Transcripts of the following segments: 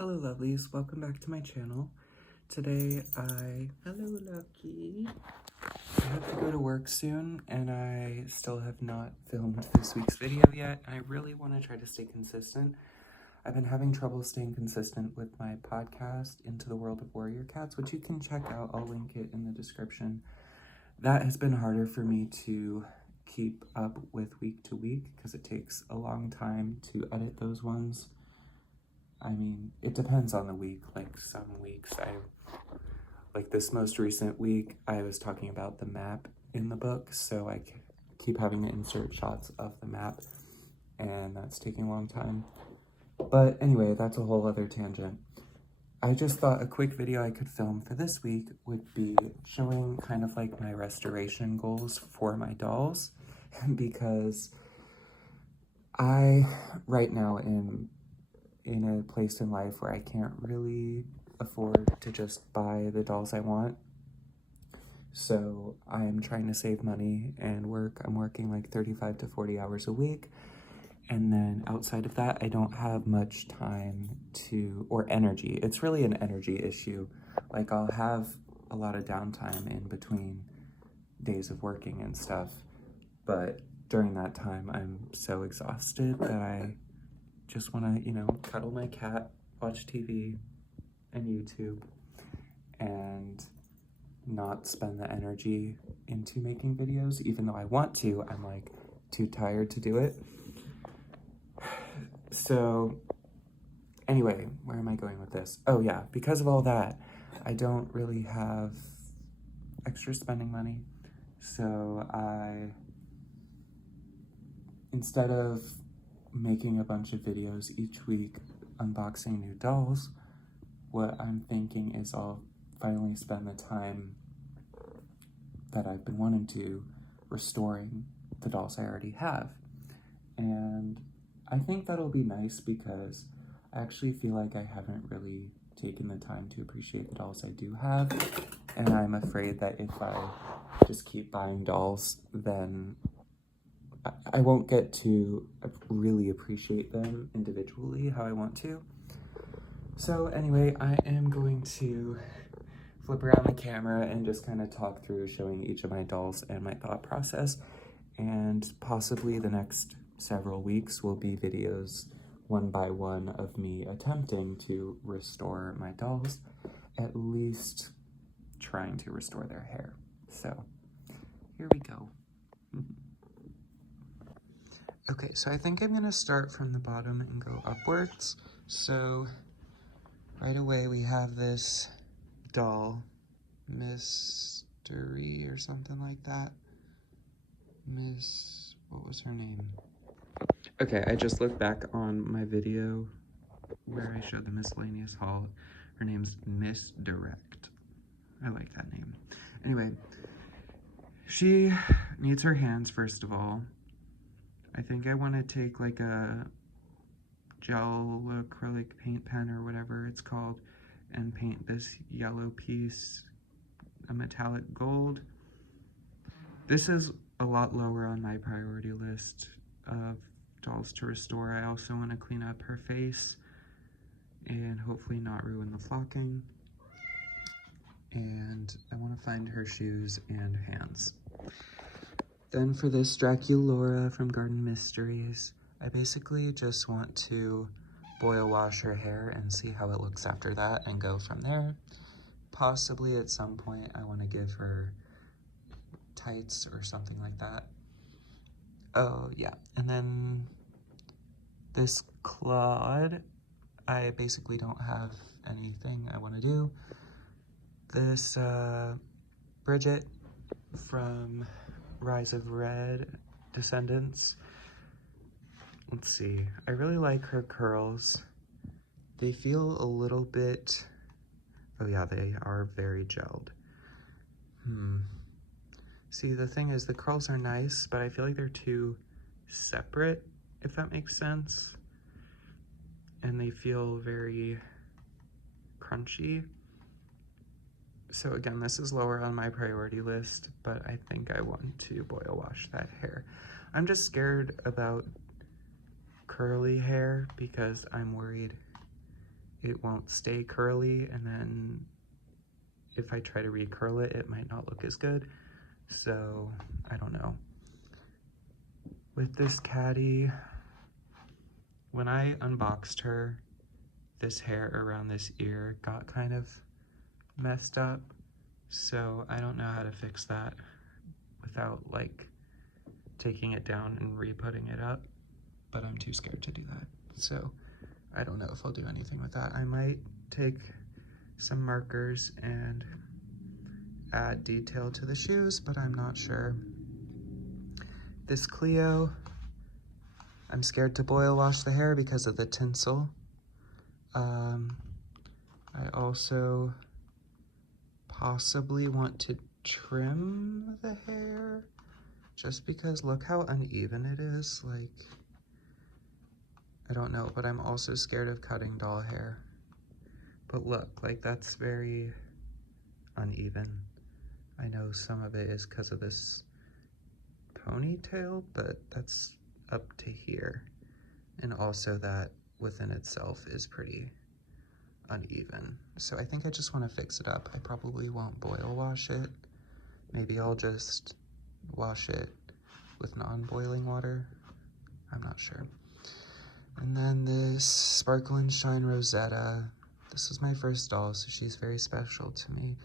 Hello lovelies, welcome back to my channel. Today hello Lucky. I have to go to work soon and I still have not filmed this week's video yet. I really want to try to stay consistent. I've been having trouble staying consistent with my podcast, Into the World of Warrior Cats, which you can check out. I'll link it in the description. That has been harder for me to keep up with week to week because it takes a long time to edit those ones. I mean, it depends on the week. Like some weeks like this most recent week, I was talking about the map in the book, so I keep having to insert shots of the map, and that's taking a long time. But anyway, that's a whole other tangent. I just thought a quick video I could film for this week would be showing kind of like my restoration goals for my dolls, because I, right now, am in a place in life where I can't really afford to just buy the dolls I want. So I'm trying to save money and work. I'm working like 35 to 40 hours a week. And then outside of that, I don't have much time or energy. It's really an energy issue. Like I'll have a lot of downtime in between days of working and stuff. But during that time, I'm so exhausted that I just want to, cuddle my cat, watch TV and YouTube, and not spend the energy into making videos. Even though I want to, I'm like too tired to do it. So anyway, where am I going with this? Oh yeah, because of all that, I don't really have extra spending money. So instead of making a bunch of videos each week unboxing new dolls, what I'm thinking is I'll finally spend the time that I've been wanting to restoring the dolls I already have. And I think that'll be nice because I actually feel like I haven't really taken the time to appreciate the dolls I do have. And I'm afraid that if I just keep buying dolls, then I won't get to really appreciate them individually how I want to. So anyway, I am going to flip around the camera and just kind of talk through showing each of my dolls and my thought process. And possibly the next several weeks will be videos one by one of me attempting to restore my dolls, at least trying to restore their hair. So here we go. Okay, so I think I'm gonna start from the bottom and go upwards. So right away we have this doll, Mystery or something like that. What was her name? Okay, I just looked back on my video where I showed the miscellaneous haul. Her name's Misdirect. I like that name. Anyway, she needs her hands first of all. I think I want to take like a gel acrylic paint pen or whatever it's called and paint this yellow piece a metallic gold. This is a lot lower on my priority list of dolls to restore. I also want to clean up her face and hopefully not ruin the flocking. And I want to find her shoes and hands. Then for this Draculaura from Garden Mysteries, I basically just want to boil wash her hair and see how it looks after that and go from there. Possibly at some point I want to give her tights or something like that. Oh yeah, and then this Claude, I basically don't have anything I want to do. This Bridget from Rise of Red Descendants. Let's see, I really like her curls. They feel a little bit, oh yeah, they are very gelled. See, the thing is, the curls are nice, but I feel like they're too separate, if that makes sense. And they feel very crunchy. So again, this is lower on my priority list, but I think I want to boil wash that hair. I'm just scared about curly hair because I'm worried it won't stay curly, and then if I try to recurl it, it might not look as good. So I don't know. With this caddy, when I unboxed her, this hair around this ear got kind of messed up. So I don't know how to fix that without like taking it down and re-putting it up, but I'm too scared to do that. So I don't know if I'll do anything with that. I might take some markers and add detail to the shoes, but I'm not sure. This Clio, I'm scared to boil wash the hair because of the tinsel. I also possibly want to trim the hair just because look how uneven it is. Like, I don't know, but I'm also scared of cutting doll hair. But look, like that's very uneven. I know some of it is because of this ponytail, but that's up to here. And also that within itself is pretty uneven. So I think I just want to fix it up. I probably won't boil wash it. Maybe I'll just wash it with non-boiling water. I'm not sure. And then this Sparkle and Shine Rosetta. This is my first doll, so she's very special to me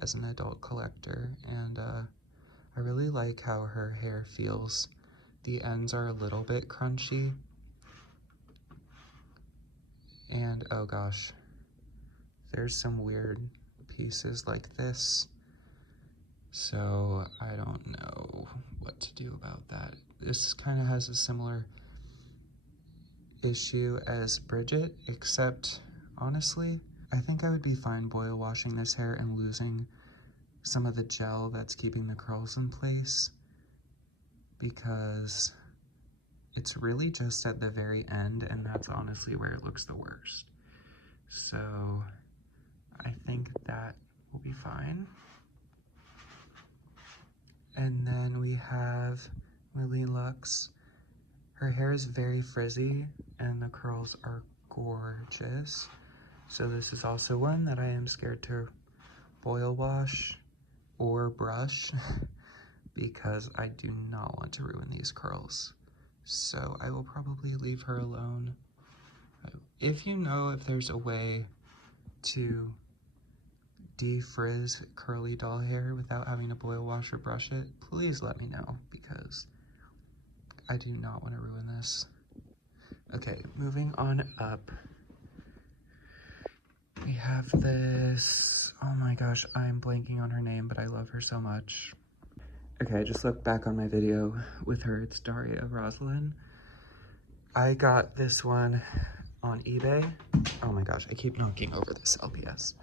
as an adult collector. And I really like how her hair feels. The ends are a little bit crunchy. And oh gosh, there's some weird pieces like this. So I don't know what to do about that. This kind of has a similar issue as Bridget, except honestly, I think I would be fine boil washing this hair and losing some of the gel that's keeping the curls in place, because it's really just at the very end, and that's honestly where it looks the worst. So I think that will be fine. And then we have Lily Lux. Her hair is very frizzy and the curls are gorgeous. So this is also one that I am scared to boil wash or brush because I do not want to ruin these curls. So I will probably leave her alone. If you know if there's a way to defrizz curly doll hair without having to boil wash or brush it, please let me know, because I do not want to ruin this. Okay, moving on up. We have this, oh my gosh, I'm blanking on her name, but I love her so much. Okay, I just looked back on my video with her. It's Daria Rosalind. I got this one on eBay. Oh my gosh, I keep knocking over this LPS.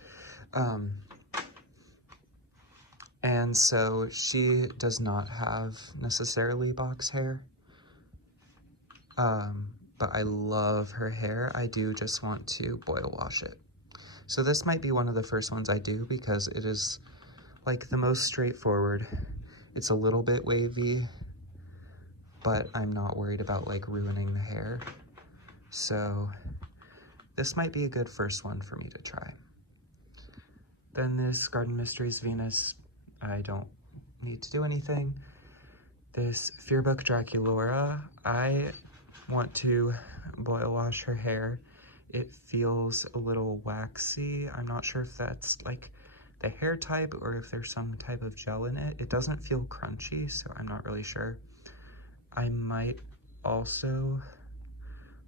And so she does not have necessarily box hair, but I love her hair. I do just want to boil wash it. So this might be one of the first ones I do because it is like the most straightforward. It's a little bit wavy, but I'm not worried about like ruining the hair. So this might be a good first one for me to try. Then this Garden Mysteries Venus, I don't need to do anything. This Fearbook Draculaura, I want to boil wash her hair. It feels a little waxy. I'm not sure if that's like the hair type or if there's some type of gel in it. It doesn't feel crunchy, so I'm not really sure. I might also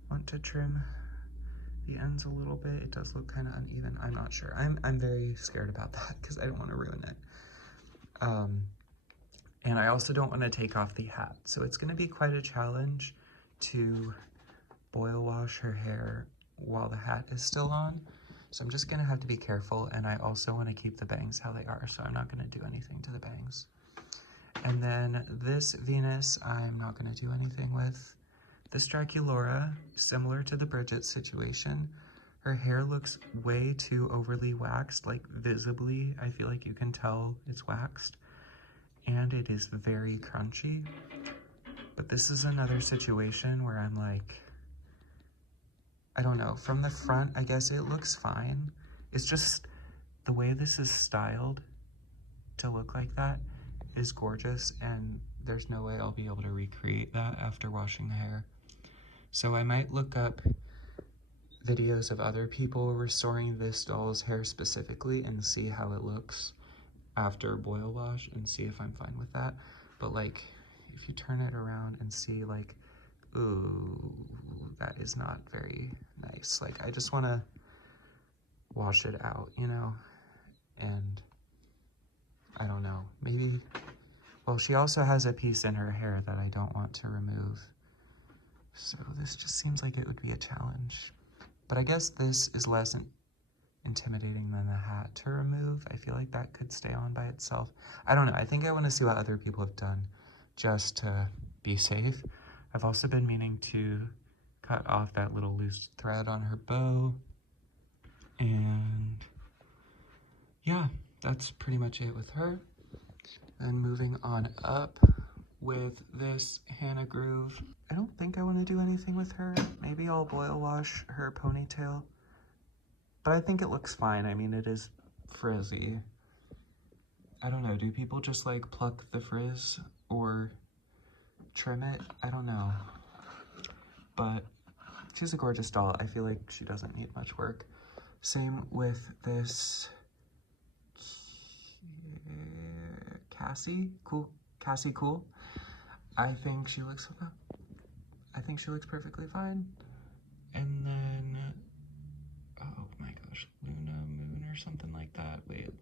want to trim the ends a little bit. It does look kind of uneven. I'm not sure. I'm very scared about that because I don't want to ruin it. And I also don't want to take off the hat. So it's going to be quite a challenge to boil wash her hair while the hat is still on. So I'm just going to have to be careful. And I also want to keep the bangs how they are. So I'm not going to do anything to the bangs. And then this Venus, I'm not going to do anything with. This Draculaura, similar to the Bridget situation, her hair looks way too overly waxed, like visibly. I feel like you can tell it's waxed. And it is very crunchy. But this is another situation where I'm like, I don't know. From the front, I guess it looks fine. It's just the way this is styled to look like that is gorgeous, and there's no way I'll be able to recreate that after washing the hair. So I might look up videos of other people restoring this doll's hair specifically and see how it looks after boil wash and see if I'm fine with that. But like, if you turn it around and see like, ooh, that is not very nice. Like, I just want to wash it out, you know? And I don't know, maybe, well, she also has a piece in her hair that I don't want to remove. So this just seems like it would be a challenge. But I guess this is less intimidating than the hat to remove. I feel like that could stay on by itself. I don't know. I think I want to see what other people have done just to be safe. I've also been meaning to cut off that little loose thread on her bow. And yeah, that's pretty much it with her. And moving on up with this Hannah Groove. I don't think I want to do anything with her. Maybe I'll boil wash her ponytail. But I think it looks fine. I mean, it is frizzy. I don't know. Do people just like pluck the frizz or trim it? I don't know. But she's a gorgeous doll. I feel like she doesn't need much work. Same with this Cassie Cool. I think she looks perfectly fine. And then, oh my gosh, Luna Moon or something like that. Wait,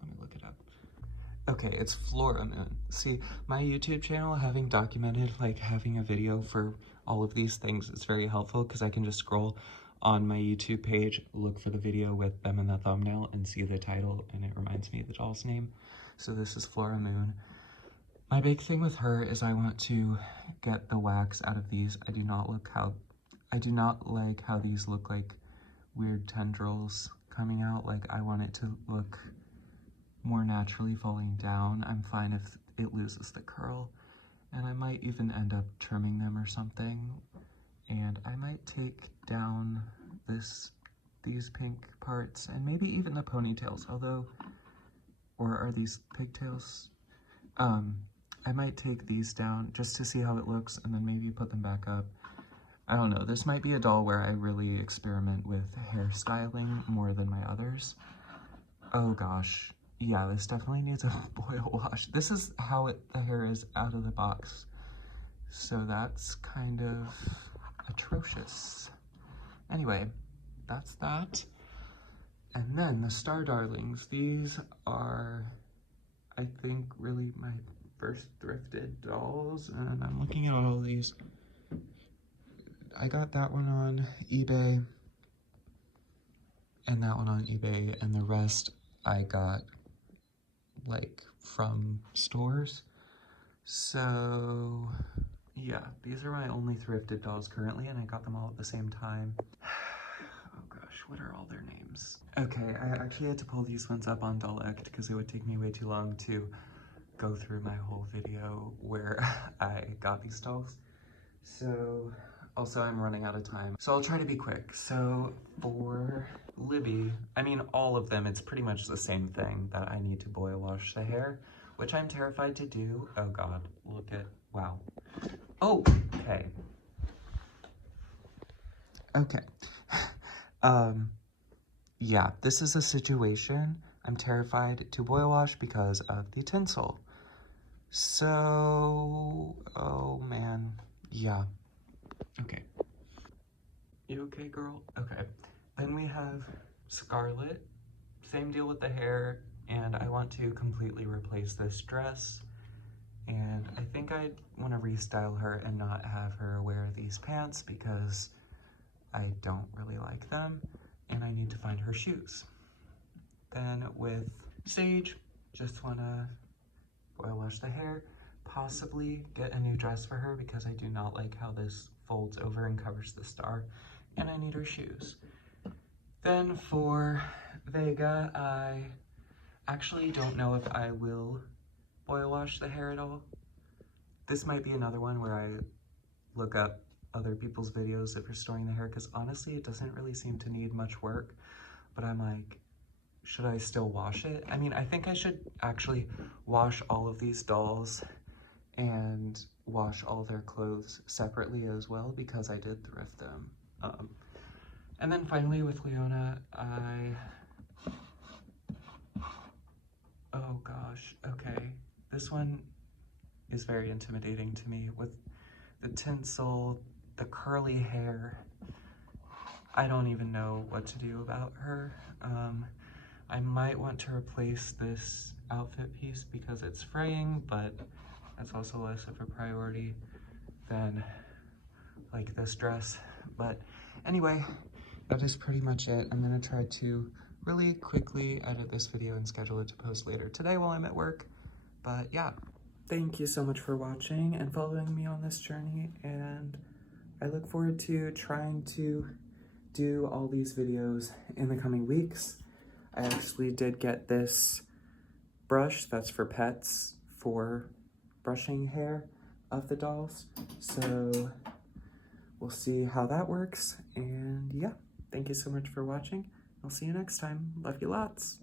let me look it up. Okay, it's Flora Moon. See, my YouTube channel, having documented like having a video for all of these things, is very helpful because I can just scroll on my YouTube page, look for the video with them in the thumbnail and see the title, and it reminds me of the doll's name. So this is Flora Moon. My big thing with her is I want to get the wax out of these. I do not like how these look like weird tendrils coming out. Like, I want it to look more naturally falling down. I'm fine if it loses the curl, and I might even end up trimming them or something. And I might take down these pink parts and maybe even the ponytails, although, or are these pigtails? I might take these down just to see how it looks and then maybe put them back up. I don't know, this might be a doll where I really experiment with hairstyling more than my others. Oh gosh, yeah, this definitely needs a boil wash. This is how the hair is out of the box. So that's kind of atrocious. Anyway, that's that. And then the Star Darlings. These are, I think, really my first thrifted dolls, and I'm looking at all of these. I got that one on eBay, and that one on eBay, and the rest I got like from stores. So yeah, these are my only thrifted dolls currently, and I got them all at the same time. Oh gosh, what are all their names? Okay, I actually had to pull these ones up on Dollect because it would take me way too long to go through my whole video where I got these dolls. So also I'm running out of time, so I'll try to be quick. So for Libby, I mean all of them, it's pretty much the same thing, that I need to boil wash the hair, which I'm terrified to do. Oh god, look at, wow. Oh, okay. Okay. Yeah, this is a situation I'm terrified to boil wash because of the tinsel. So, oh man, yeah. Okay. You okay, girl? Okay. Then we have Scarlet. Same deal with the hair, and I want to completely replace this dress. And I think I want to restyle her and not have her wear these pants because I don't really like them, and I need to find her shoes. Then with Sage, just want to boil wash the hair, possibly get a new dress for her because I do not like how this folds over and covers the star, and I need her shoes. Then for Vega, I actually don't know if I will boil wash the hair at all. This might be another one where I look up other people's videos of restoring the hair, because honestly, it doesn't really seem to need much work, but I'm like, should I still wash it? I mean, I think I should actually wash all of these dolls and wash all their clothes separately as well, because I did thrift them. And then finally with Leona, oh gosh, okay. This one is very intimidating to me with the tinsel, the curly hair. I don't even know what to do about her. I might want to replace this outfit piece because it's fraying, but that's also less of a priority than like this dress. But anyway, that is pretty much it. I'm gonna try to really quickly edit this video and schedule it to post later today while I'm at work. But yeah, thank you so much for watching and following me on this journey, and I look forward to trying to do all these videos in the coming weeks. I actually did get this brush that's for pets for brushing hair of the dolls, so we'll see how that works. And yeah, thank you so much for watching. I'll see you next time. Love you lots.